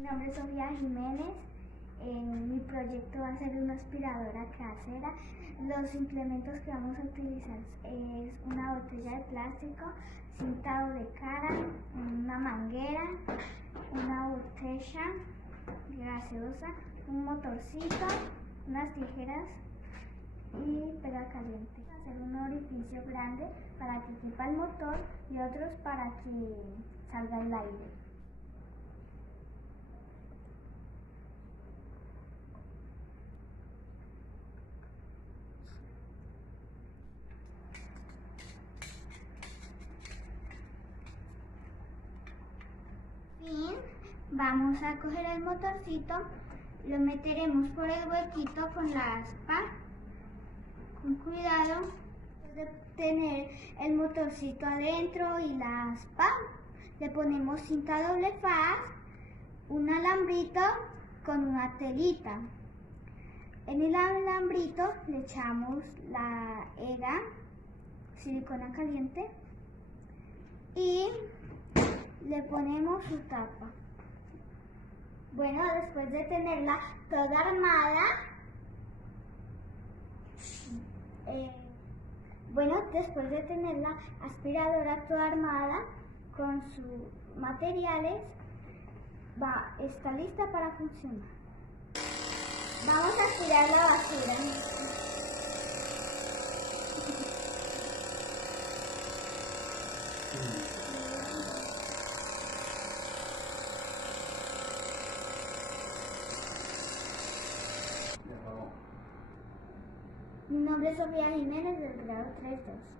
Mi nombre es Sofía Jiménez. Mi proyecto va a ser una aspiradora casera. Los implementos que vamos a utilizar es una botella de plástico, cintado de cara, una manguera, una botella gaseosa, un motorcito, unas tijeras y pega caliente. Hacer un orificio grande para que quepa el motor y otros para que salga el aire. Bien, vamos a coger el motorcito, lo meteremos por el huequito con la aspa, con cuidado. Después de tener el motorcito adentro y la aspa, le ponemos cinta doble faz, un alambrito con una telita. En el alambrito le echamos la EGA, silicona caliente, y le ponemos su tapa. Bueno, después de tenerla toda armada, después de tener la aspiradora toda armada con sus materiales, está lista para funcionar. Vamos a aspirar la basura. Mi nombre es Sofía Jiménez del grado 3-2.